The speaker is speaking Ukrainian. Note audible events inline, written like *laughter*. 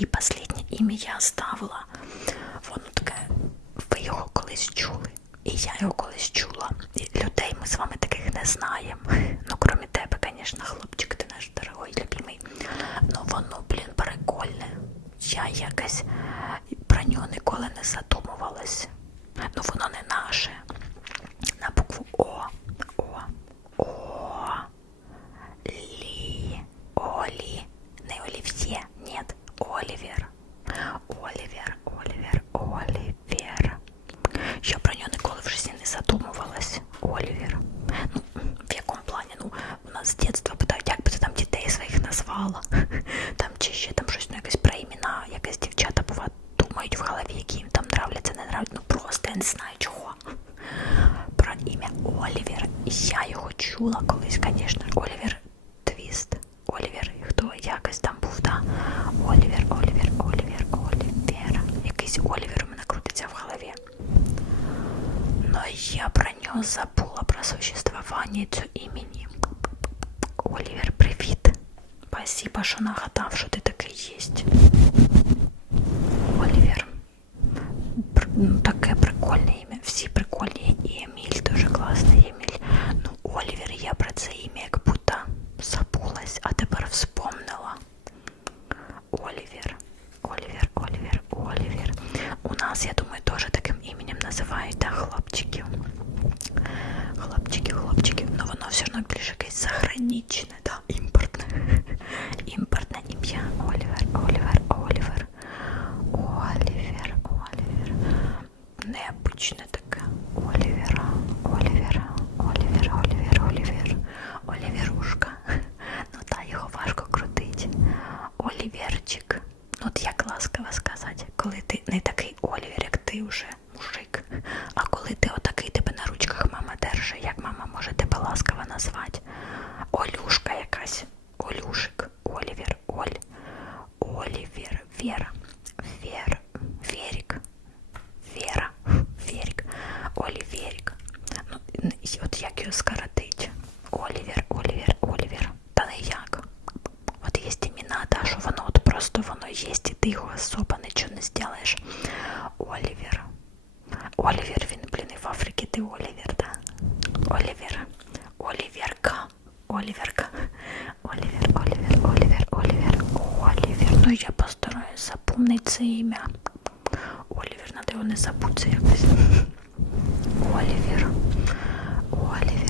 І останнє ім'я я оставила. Воно таке, ви його колись чули. І я його колись чула. І людей ми з вами таких не знаємо. Ну, крім тебе, звісно, хлопчик, ти наш дорогой, любимий. Ну воно, блін, прикольне. Я якось про нього ніколи не задумувалась. Ну воно не наше. На букву О. О. О. Лі. Олі. Не Олів'є. Нет. Олівер. Оливер, Оливер, Оливер. Я про нього ніколи в житті не задумувалась. Оливер. Ну, в якому плані? Ну, нас з дитинства питають, як би ти там дітей своїх назвала. *laughs* Там чи ще там щось ну, якесь про імена, якесь дівчата бувають, думають в голові, які їм там нравляться, не нравляться. Ну просто я не знаю чого. Про ім'я Олівер. Я його чула колись, звісно. Олівер Твіст. Олівер, хто якось там був, да? Олівер, Олівер, Олівер, Олівер. Якийсь Олівер у мене крутиться в голові. Но я про нього забула про существування цього Спасибо, що нагадав, що ти такий єсть. Олівер. Ну, таке прикольне ім'я. Всі прикольні. І Еміль дуже класний Еміль. Ну, Олівер, я про це ім'я як будто забулась, а тепер вспомнила. Олівер. Олівер, Олівер, Олівер. У нас, я думаю, теж таким іменем називають да, хлопчиків. Хлопчики, хлопчики. Ну воно все одно більше якесь заграничне, да, імпортне. Імпортне ім'я. Олівер, Олівер, Олівер. Олівер, Олівер. Необычне таке. Олівер, Олівер, Олівер, Олівер, Олівер. Оліверушка. Ну та його важко крутить. Оліверчик. Ну, От як ласково сказати, коли ти не такий Олівер, як ти вже мужик. А коли ти отакий тебе на ручках мама держить, як мама може тебе ласково назвати? Олюшка якась. Олюшик. Олівер. Оль. Олівер. Вера. Його скоротить? Олівер, Олівер, Олівер. Та не як. От є імена, да, що воно от просто воно є, і ти його особо нічого не зробиш. Олівер. Олівер, він, блін, і в Африці ти Олівер, да? Олівер. Оліверка. Оліверка. Олівер, Олівер, Олівер, Олівер, Олівер. Ну я постараюсь запомнити це ім'я. Олівер, надо його не забути якось. Олівер. Олівер, Олівер,